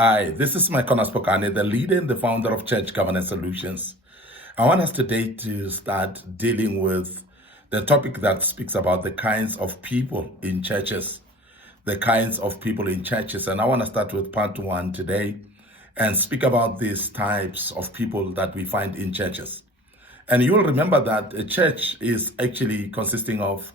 Hi, this is Micornus, Phokane, the leader and the founder of Church Governance Solutions. I want us today to start dealing with the topic that speaks about the kinds of people in churches. The kinds of people in churches. And I want to start with part one today and speak about these types of people that we find in churches. And you will remember that a church is actually consisting of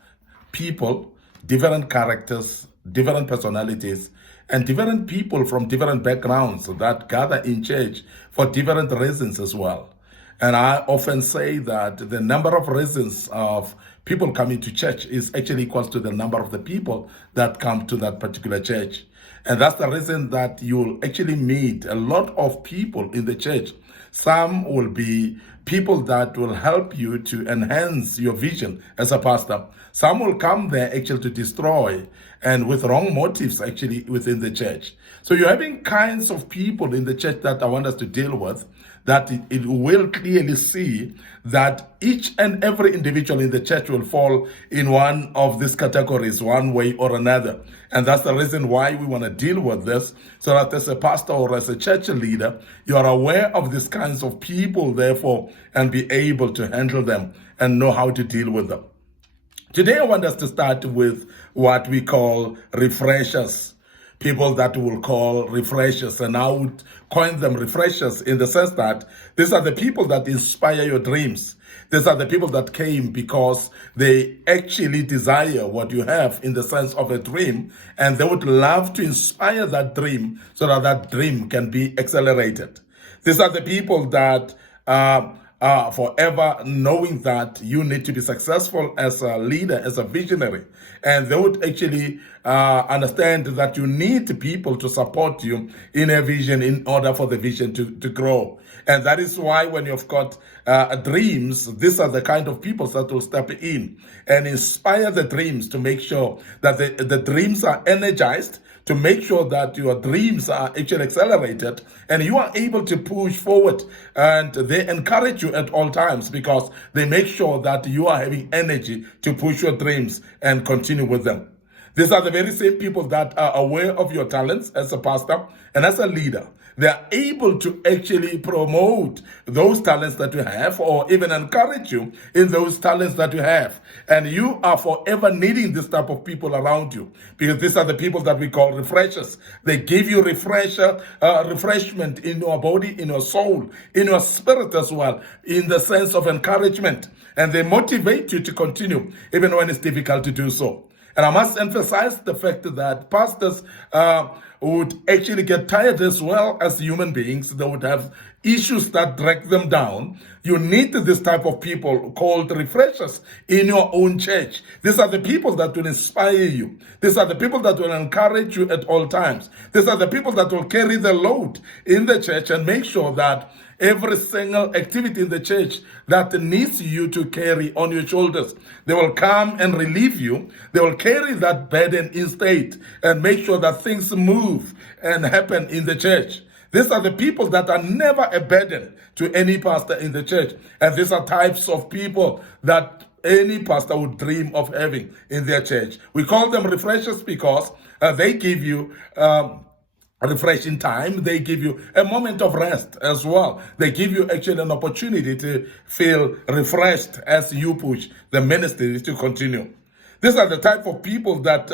people, different characters, different personalities, and different people from different backgrounds that gather in church for different reasons as well. And I often say that the number of reasons of people coming to church is actually equals to the number of the people that come to that particular church. And that's the reason that you'll actually meet a lot of people in the church. Some will be people that will help you to enhance your vision as a pastor. Some will come there actually to destroy and with wrong motives actually within the church. So you're having kinds of people in the church that I want us to deal with, that it will clearly see that each and every individual in the church will fall in one of these categories, one way or another. And that's the reason why we want to deal with this, so that as a pastor or as a church leader, you are aware of these kinds of people, therefore, and be able to handle them and know how to deal with them. Today, I want us to start with what we call refreshers. People that we'll call refreshers, and I would coin them refreshers in the sense that these are the people that inspire your dreams. These are the people that came because they actually desire what you have in the sense of a dream, and they would love to inspire that dream so that that dream can be accelerated. These are the people that forever knowing that you need to be successful as a leader, as a visionary. And they would actually understand that you need people to support you in a vision in order for the vision to grow. And that is why when you've got dreams, these are the kind of people that will step in and inspire the dreams to make sure that the dreams are energized, to make sure that your dreams are actually accelerated and you are able to push forward. And they encourage you at all times because they make sure that you are having energy to push your dreams and continue with them. These are the very same people that are aware of your talents as a pastor and as a leader. They are able to actually promote those talents that you have or even encourage you in those talents that you have. And you are forever needing this type of people around you because these are the people that we call refreshers. They give you refreshment in your body, in your soul, in your spirit as well, in the sense of encouragement. And they motivate you to continue even when it's difficult to do so. And I must emphasize the fact that pastors would actually get tired as well as human beings. They would have issues that drag them down. You need this type of people called refreshers in your own church. These are the people that will inspire you. These are the people that will encourage you at all times. These are the people that will carry the load in the church and make sure that every single activity in the church that needs you to carry on your shoulders, they will come and relieve you. They will carry that burden instead and make sure that things move and happen in the church. These are the people that are never a burden to any pastor in the church. And these are types of people that any pastor would dream of having in their church. We call them refreshers because they give you refreshing time. They give you a moment of rest as well. They give you actually an opportunity to feel refreshed as you push the ministry to continue. These are the type of people that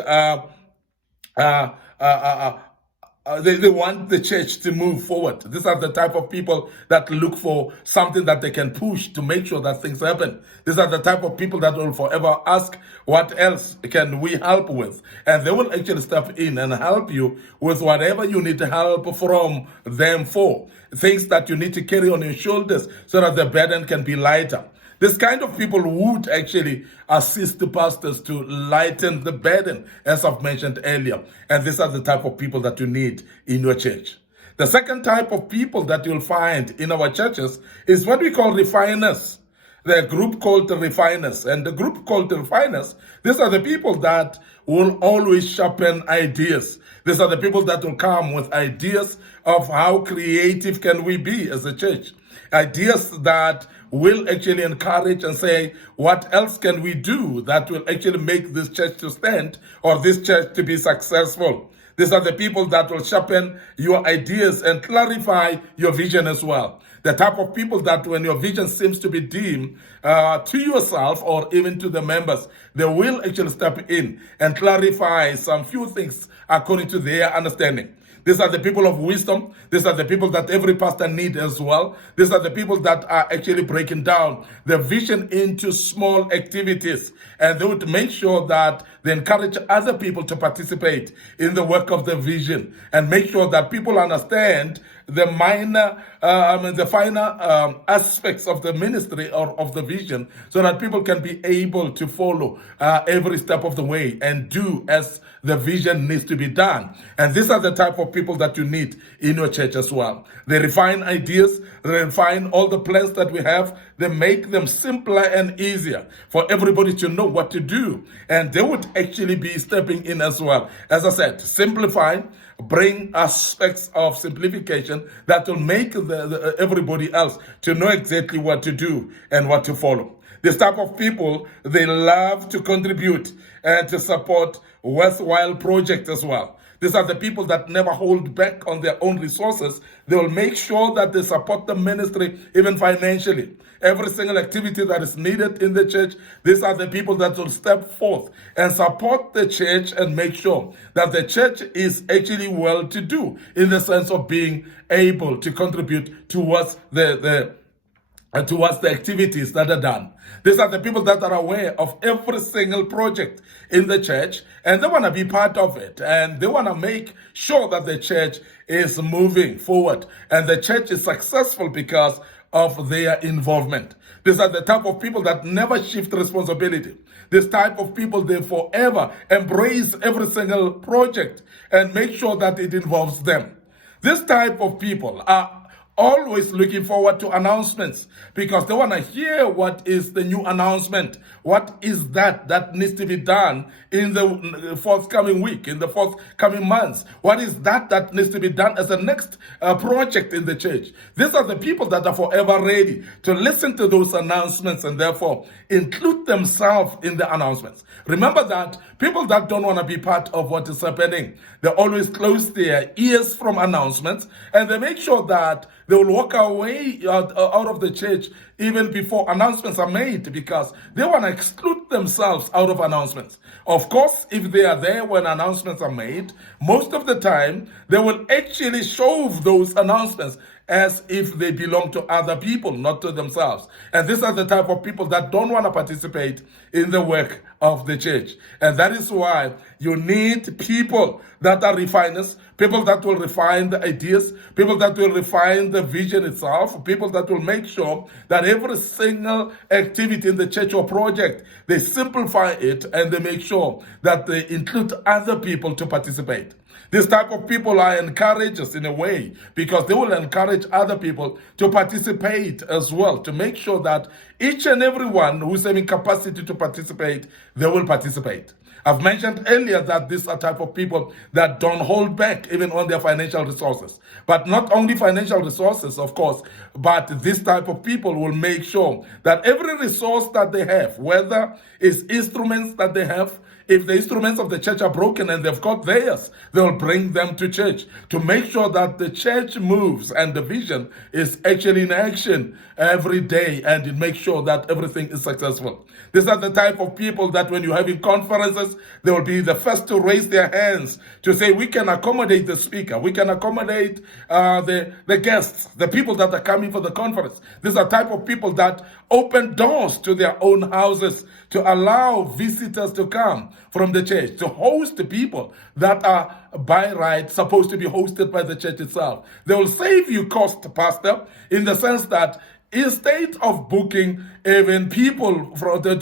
they want the church to move forward. These are the type of people that look for something that they can push to make sure that things happen. These are the type of people that will forever ask, what else can we help with? And they will actually step in and help you with whatever you need help from them for. Things that you need to carry on your shoulders so that the burden can be lighter. This kind of people would actually assist the pastors to lighten the burden, as I've mentioned earlier. And these are the type of people that you need in your church. The second type of people that you'll find in our churches is what we call refiners. The group called the refiners. And the group called the refiners, these are the people that will always sharpen ideas. These are the people that will come with ideas of how creative can we be as a church. Ideas that will actually encourage and say, what else can we do that will actually make this church to stand or this church to be successful? These are the people that will sharpen your ideas and clarify your vision as well. The type of people that when your vision seems to be dim to yourself or even to the members, they will actually step in and clarify some few things according to their understanding. These are the people of wisdom. These are the people that every pastor needs as well. These are the people that are actually breaking down the vision into small activities. And they would make sure that they encourage other people to participate in the work of the vision and make sure that people understand the finer aspects of the ministry or of the vision, so that people can be able to follow every step of the way and do as the vision needs to be done. And these are the type of people that you need in your church as well. They refine ideas, they refine all the plans that we have, they make them simpler and easier for everybody to know what to do. And they would actually be stepping in as well. As I said, simplify, bring aspects of simplification that will make everybody else to know exactly what to do and what to follow. This type of people, they love to contribute and to support worthwhile projects as well. These are the people that never hold back on their own resources. They will make sure that they support the ministry even financially. Every single activity that is needed in the church, these are the people that will step forth and support the church and make sure that the church is actually well-to-do in the sense of being able to contribute towards the activities that are done. These are the people that are aware of every single project in the church, and they want to be part of it, and they want to make sure that the church is moving forward and the church is successful because of their involvement. These are the type of people that never shift responsibility. This type of people, they forever embrace every single project and make sure that it involves them. This type of people are always looking forward to announcements because they want to hear what is the new announcement. What is that needs to be done in the forthcoming week, in the forthcoming months? What is that needs to be done as the next project in the church? These are the people that are forever ready to listen to those announcements and therefore include themselves in the announcements. Remember that people that don't want to be part of what is happening, they always close their ears from announcements and they make sure that they will walk away out of the church even before announcements are made because they want to exclude themselves out of announcements. Of course, if they are there when announcements are made, most of the time they will actually shove those announcements as if they belong to other people, not to themselves. And these are the type of people that don't want to participate in the work of the church. And that is why you need people that are refiners, people that will refine the ideas, people that will refine the vision itself, people that will make sure that every single activity in the church or project, they simplify it and they make sure that they include other people to participate. This type of people are encouragers in a way because they will encourage other people to participate as well, to make sure that each and every one who's having capacity to participate, they will participate. I've mentioned earlier that these are type of people that don't hold back even on their financial resources. But not only financial resources, of course, but this type of people will make sure that every resource that they have, whether it's instruments that they have, if the instruments of the church are broken and they've got theirs, they'll bring them to church to make sure that the church moves and the vision is actually in action every day and it makes sure that everything is successful. These are the type of people that when you're having conferences, they will be the first to raise their hands to say, we can accommodate the speaker, we can accommodate the guests, the people that are coming for the conference. These are type of people that open doors to their own houses to allow visitors to come from the church, to host the people that are by right supposed to be hosted by the church itself. They will save you cost, Pastor, in the sense that instead of booking even people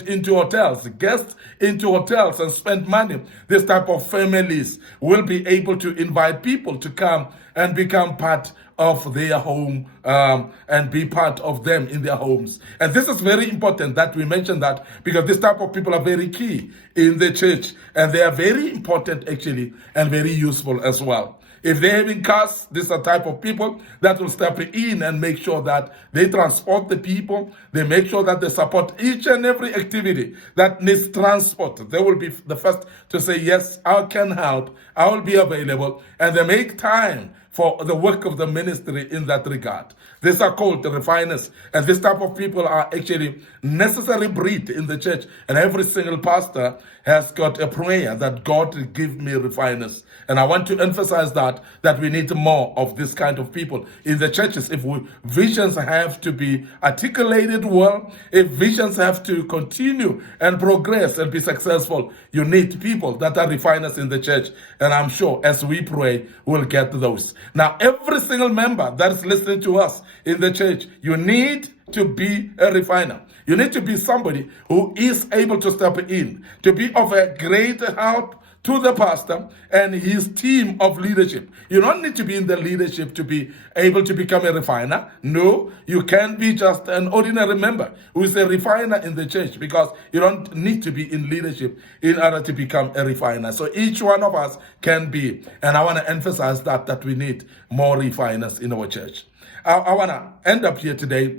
into hotels, guests into hotels and spend money, this type of families will be able to invite people to come and become part of their home and be part of them in their homes. And this is very important that we mention that because this type of people are very key in the church and they are very important actually and very useful as well. If they're having cars, these are type of people that will step in and make sure that they transport the people. They make sure that they support each and every activity that needs transport. They will be the first to say, yes, I can help, I will be available, and they make time for the work of the ministry in that regard. These are called the refiners, and this type of people are actually necessary breed in the church, and every single pastor has got a prayer that God will give me refiners. And I want to emphasize that we need more of this kind of people in the churches. If visions have to be articulated well, if visions have to continue and progress and be successful, you need people that are refiners in the church. And I'm sure as we pray, we'll get those. Now, every single member that is listening to us in the church, you need to be a refiner. You need to be somebody who is able to step in, to be of a great help to the pastor and his team of leadership. You don't need to be in the leadership to be able to become a refiner. No, you can be just an ordinary member who is a refiner in the church, because you don't need to be in leadership in order to become a refiner. So each one of us can be, and I want to emphasize that we need more refiners in our church. I want to end up here today.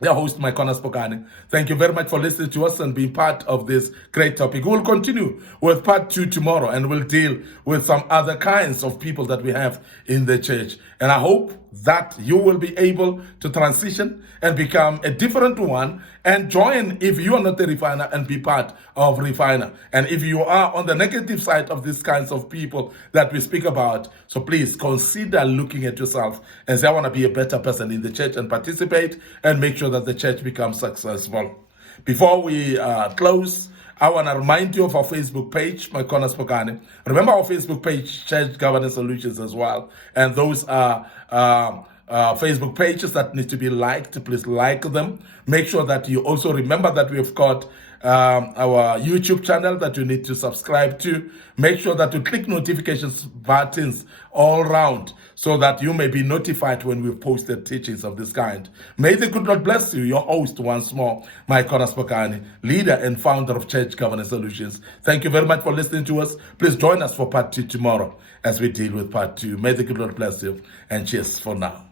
Your host, Micornus Phokane. Thank you very much for listening to us and being part of this great topic. We'll continue with part 2 tomorrow, and we'll deal with some other kinds of people that we have in the church. And I hope that you will be able to transition and become a different one and join, if you are not a refiner, and be part of refiner. And if you are on the negative side of these kinds of people that we speak about, so please consider looking at yourself and say, I want to be a better person in the church and participate and make sure that the church becomes successful. Before we close, I want to remind you of our Facebook page, Micornus Phokane. Remember our Facebook page, Church Governance Solutions as well. And those are Facebook pages that need to be liked. Please like them. Make sure that you also remember that we've got our YouTube channel that you need to subscribe to. Make sure that you click notifications buttons all around so that you may be notified when we've posted teachings of this kind. May the good Lord bless you. Your host once more, Micornus Phokane, leader and founder of Church Governance Solutions. Thank you very much for listening to us. Please join us for part 2 tomorrow as we deal with part 2. May the good Lord bless you, and cheers for now.